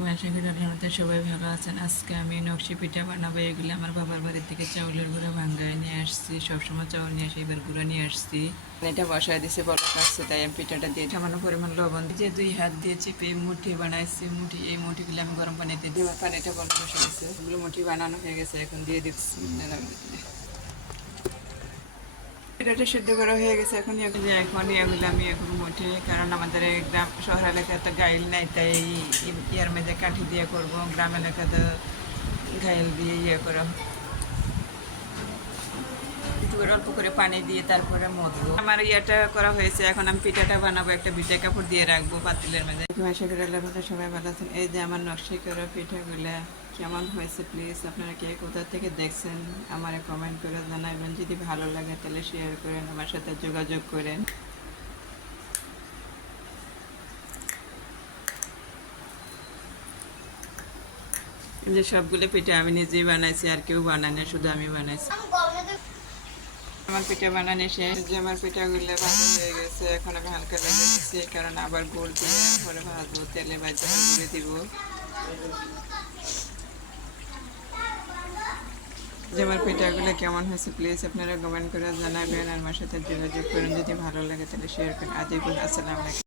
আলাইকুম, আশা করি আপনাদের সবাই ভালো আছেন। আজকে আমি নকশি পিঠা বানাবো। এগুলো আমার বাবার বাড়ি থেকে চাউলের গুঁড়ো ভাঙ্গায় নিয়ে আসছি। সবসময় চাউল নিয়ে আসি, এবার গুঁড়ো নিয়ে আসছি। এটা বসায় দিছে, বড় কাছে, তাই আমি পিঠাটা দিয়ে সামান্য পরিমাণ লবণ দিয়ে 2 হাত দিয়ে চেপে মুঠি বানাইছি। এই মুঠিগুলো আমি গরম পানিতে দিয়ে পানিটা বলতে বসে গেছে। এগুলো মুঠি বানানো হয়ে গেছে, এখন দিয়ে দিচ্ছি। পিঠাটা সিদ্ধ করা হয়ে গেছে। এখন এগুলো আমি এখন মুঠি, কারণ আমাদের গ্রাম শহর এলাকায় তো গাইল নাই, তাই ইয়ার মধ্যে কাঠি দিয়ে করবো। গ্রাম এলাকাতে গাইল দিয়ে করা অল্প করে পানি দিয়ে তারপরে মধবো। আমার ইয়েটা করা হয়েছে, এখন আমি পিঠাটা বানাবো। একটা বিটা কাপড় দিয়ে রাখবো পাতিলের মধ্যে। আশা করি আল্লাহ সবাই ভালো আছেন। এই যে আমার নকশি করা পিঠাগুলা কেমন হয়েছে, প্লিজ আপনারা কে কোথা থেকে দেখছেন আমার কমেন্ট করে জানাবেন। যদি ভালো লাগে তাহলে শেয়ার করেন, আমার সাথে যোগাযোগ করেন। যে সবগুলো পিঠা আমি নিজেই বানাইছি, আর কেউ বানায়, শুধু আমি বানাইছি। আমার পিঠা বানানো শেষ। যে আমার পিঠাগুলো ভাজা হয়ে গেছে, এখন আমি হালকা লেগে দিচ্ছি, কারণ আবার গোল দিয়ে পরে ভাজবো। তেলে ভাজা ঘুরে দিব। যে আমার পিঠাগুলো কেমন হয়েছে, প্লিজ আপনারা কমেন্ট করে জানাবেন, আর আমার সাথে যোগাযোগ করেন। যদি ভালো লাগে তাহলে শেয়ার করেন। আসসালামু আলাইকুম।